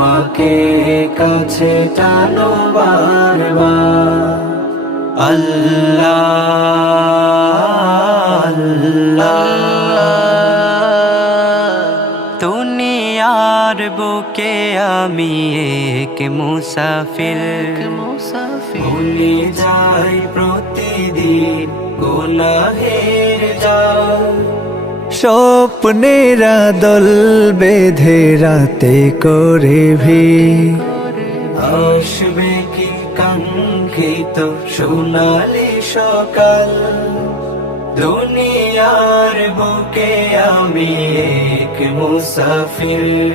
আমাকে কাছে টানো বারবার। আল্লাহ দুনিয়ার বুকে আমি এক মুসাফির। ভুলে যাই প্রতিদিন গুনাহের যাও স্বপ্নেরা দল বেঁধে রাতে করে ভি আসবে কি কাঙ্ক্ষিত সোনালি সকাল? দুনিয়ার বুকে আমি এক মুসাফির।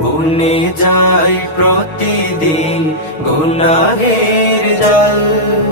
ভুলে যাই প্রতিদিন গুনাহের জল।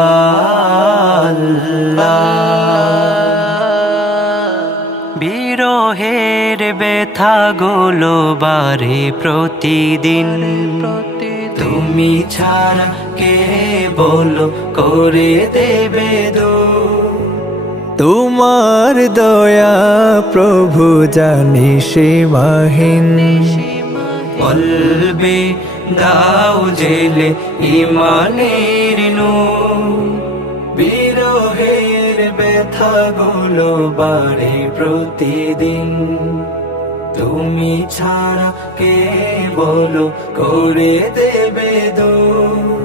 বিরহের ব্যথা গুলো বারে প্রতিদিন। তুমি ছাড়া কে বলো করে দেবে দো তোমার দয়া প্রভু জানি সীমাহীন বলবে দাও জেলে ইমানের নু বিরহের ব্যথা গুলো বাড়ে প্রতিদিন। তুমি ছাড়া কে বলো করে দেবে দূর